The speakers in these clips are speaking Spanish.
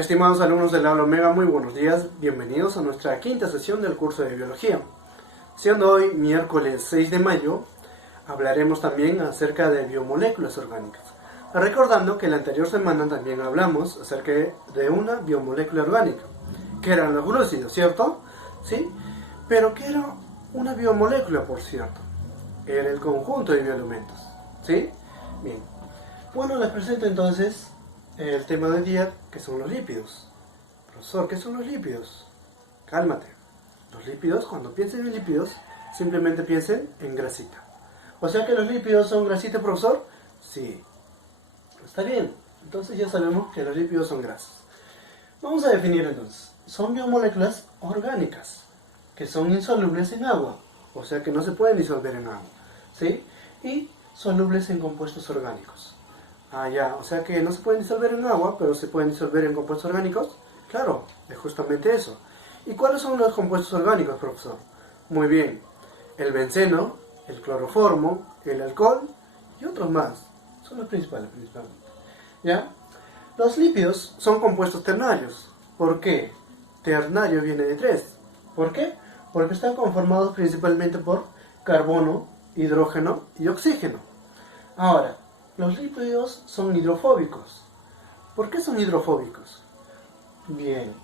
Estimados alumnos del aula Omega, muy buenos días, bienvenidos a nuestra quinta sesión del curso de Biología. Siendo hoy miércoles 6 de mayo, hablaremos también acerca de biomoléculas orgánicas. Recordando que la anterior semana también hablamos acerca de una biomolécula orgánica, que eran los glúcidos, ¿cierto? ¿Sí? Pero ¿qué era una biomolécula, por cierto? Era el conjunto de bioelementos, ¿sí? Bien. Bueno, les presento entonces el tema del día, que son los lípidos. Profesor, ¿qué son los lípidos? Cálmate. Los lípidos, cuando piensen en lípidos, simplemente piensen en grasita. O sea que los lípidos son grasita, profesor. Sí. Está bien. Entonces ya sabemos que los lípidos son grasas. Vamos a definir entonces. Son biomoléculas orgánicas, que son insolubles en agua. O sea que no se pueden disolver en agua. ¿Sí? Y solubles en compuestos orgánicos. Ya, o sea que no se pueden disolver en agua, pero se pueden disolver en compuestos orgánicos. Claro, es justamente eso. ¿Y cuáles son los compuestos orgánicos, profesor? Muy bien, el benceno, el cloroformo, el alcohol y otros más. Son los principalmente. ¿Ya? Los lípidos son compuestos ternarios. ¿Por qué? Ternario viene de 3. ¿Por qué? Porque están conformados principalmente por carbono, hidrógeno y oxígeno. Ahora, los lípidos son hidrofóbicos. ¿Por qué son hidrofóbicos? Bien,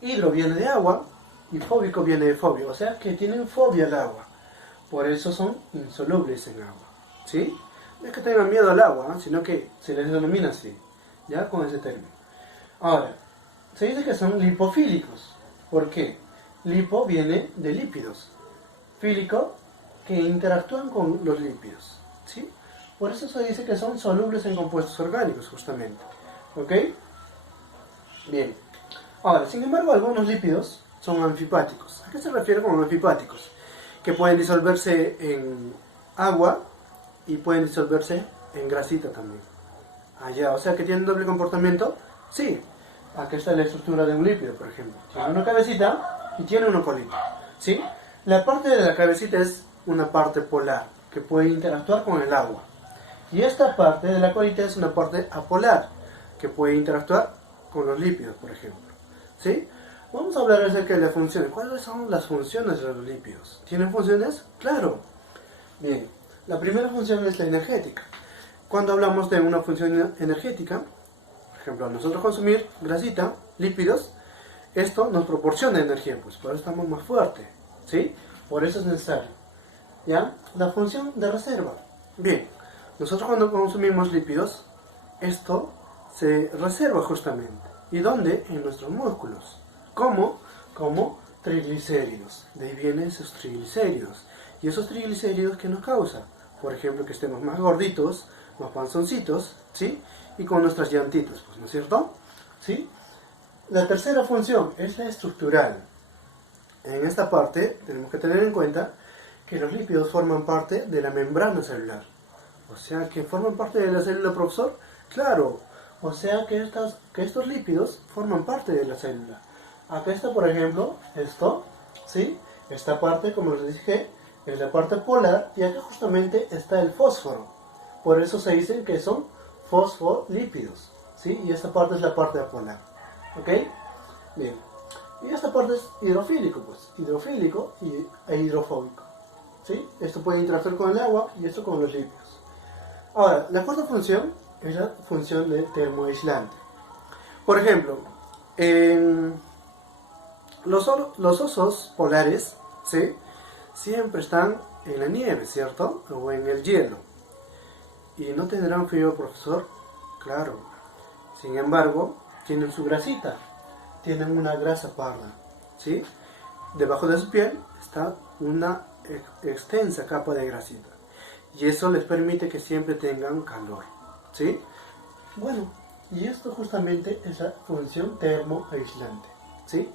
hidro viene de agua y fóbico viene de fobia, o sea que tienen fobia al agua. Por eso son insolubles en agua. ¿Sí? No es que tengan miedo al agua, sino que se les denomina así, ya con ese término. Ahora, se dice que son lipofílicos. ¿Por qué? Lipo viene de lípidos. Fílico, que interactúan con los lípidos. ¿Sí? Por eso se dice que son solubles en compuestos orgánicos, justamente. ¿Ok? Bien. Ahora, sin embargo, algunos lípidos son anfipáticos. ¿A qué se refiere con anfipáticos? Que pueden disolverse en agua y pueden disolverse en grasita también. Ya, o sea que tienen doble comportamiento. Sí. Aquí está la estructura de un lípido, por ejemplo. Tiene una cabecita y tiene una colita. ¿Sí? La parte de la cabecita es una parte polar, que puede interactuar con el agua. Y esta parte de la colita es una parte apolar, que puede interactuar con los lípidos, por ejemplo. ¿Sí? Vamos a hablar acerca de las funciones. ¿Cuáles son las funciones de los lípidos? ¿Tienen funciones? Claro. Bien, la primera función es la energética. Cuando hablamos de una función energética, por ejemplo, al nosotros consumir grasita, lípidos, esto nos proporciona energía, pues por eso estamos más fuertes. ¿Sí? Por eso es necesario. ¿Ya? La función de reserva. Bien. Nosotros cuando consumimos lípidos, esto se reserva justamente. ¿Y dónde? En nuestros músculos. ¿Cómo? Como triglicéridos. De ahí vienen esos triglicéridos. ¿Y esos triglicéridos qué nos causa? Por ejemplo, que estemos más gorditos, más panzoncitos, ¿sí? Y con nuestras llantitas, pues, ¿no es cierto? ¿Sí? La tercera función es la estructural. En esta parte tenemos que tener en cuenta que los lípidos forman parte de la membrana celular. O sea, que forman parte de la célula, profesor. Claro, o sea que estos lípidos forman parte de la célula. Acá está, por ejemplo, esto, ¿sí? Esta parte, como les dije, es la parte polar y acá justamente está el fósforo. Por eso se dicen que son fosfolípidos, ¿sí? Y esta parte es la parte apolar, ¿ok? Bien, y esta parte es hidrofílico, pues, hidrofílico e hidrofóbico, ¿sí? Esto puede interactuar con el agua y esto con los lípidos. Ahora, la cuarta función es la función de termoaislante. Por ejemplo, en los osos polares, ¿sí? Siempre están en la nieve, ¿cierto? O en el hielo. ¿Y no tendrán frío, profesor? Claro. Sin embargo, tienen su grasita. Tienen una grasa parda, ¿sí? Debajo de su piel está una extensa capa de grasita. Y eso les permite que siempre tengan calor, ¿sí? Bueno, y esto justamente es la función termoaislante, ¿sí?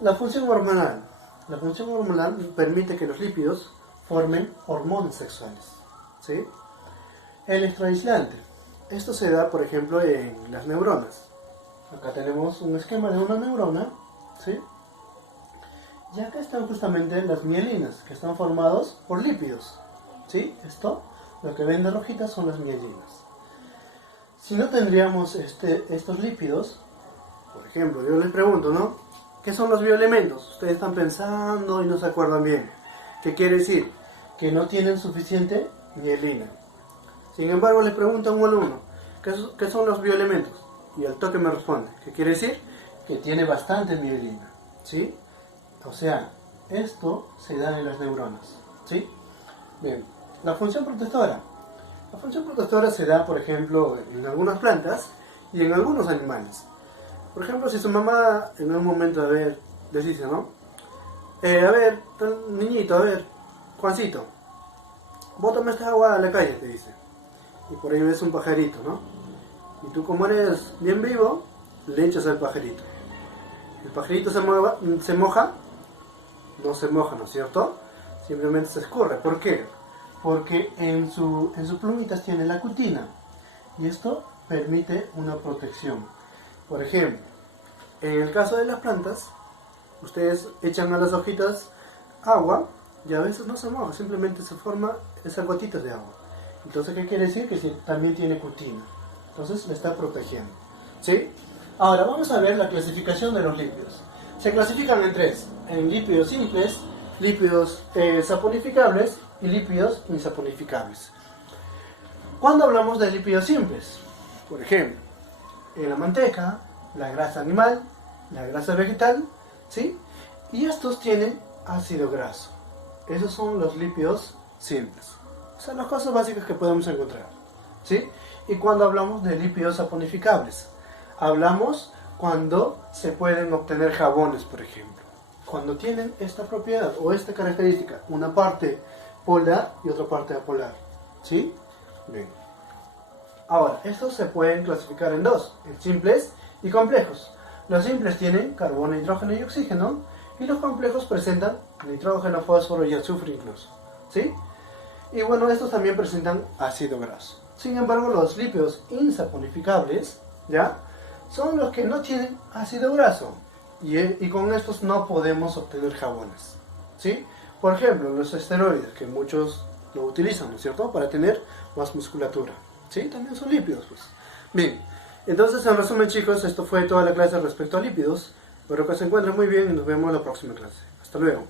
La función hormonal. La función hormonal permite que los lípidos formen hormonas sexuales, ¿sí? Electroaislante. Esto se da, por ejemplo, en las neuronas. Acá tenemos un esquema de una neurona, ¿sí? Y acá están justamente las mielinas, que están formados por lípidos. ¿Sí? Esto, lo que ven de rojitas son las mielinas. Si no tendríamos estos lípidos, Por ejemplo, yo les pregunto, ¿no? ¿Qué son los bioelementos? Ustedes están pensando y no se acuerdan bien. ¿Qué quiere decir? Que no tienen suficiente mielina. Sin embargo, le pregunto a un alumno, ¿qué son los bioelementos? Y al toque me responde, ¿qué quiere decir? Que tiene bastante mielina, ¿sí? O sea, esto se da en las neuronas, ¿sí? Bien, la función protectora. La función protectora se da, por ejemplo, en algunas plantas y en algunos animales. Por ejemplo, si su mamá en un momento, les dice, ¿no? A ver, niñito, a ver, Juancito, bótame esta agua a la calle, te dice. Y por ahí ves un pajarito, ¿no? Y tú, como eres bien vivo, le echas al pajarito. El pajarito se moja, no se moja, ¿no es cierto? Simplemente se escurre. ¿Por qué? Porque en sus plumitas tiene la cutina. Y esto permite una protección. Por ejemplo, en el caso de las plantas, ustedes echan a las hojitas agua y a veces no se moja, simplemente se forma esas gotitas de agua. Entonces, ¿qué quiere decir? Que también tiene cutina. Entonces, le está protegiendo. ¿Sí? Ahora, vamos a ver la clasificación de los lípidos. Se clasifican en tres: en lípidos simples, lípidos saponificables y lípidos insaponificables. Cuando hablamos de lípidos simples, por ejemplo, en la manteca, la grasa animal, la grasa vegetal, ¿sí? Y estos tienen ácido graso. Esos son los lípidos simples. O sea, las cosas básicas que podemos encontrar, ¿sí? Y cuando hablamos de lípidos saponificables, hablamos cuando se pueden obtener jabones, por ejemplo. Cuando tienen esta propiedad o esta característica, una parte polar y otra parte apolar, ¿sí? Bien. Ahora, estos se pueden clasificar en dos, en simples y complejos. Los simples tienen carbono, hidrógeno y oxígeno, y los complejos presentan nitrógeno, fósforo y azufre incluso, ¿sí? Y bueno, estos también presentan ácido graso. Sin embargo, los lípidos insaponificables, ¿ya?, son los que no tienen ácido graso, y con estos no podemos obtener jabones, ¿sí? Por ejemplo, los esteroides, que muchos lo utilizan, ¿no es cierto?, para tener más musculatura, ¿sí? También son lípidos, pues. Bien, entonces, en resumen, chicos, esto fue toda la clase respecto a lípidos. Espero que se encuentren muy bien y nos vemos en la próxima clase. Hasta luego.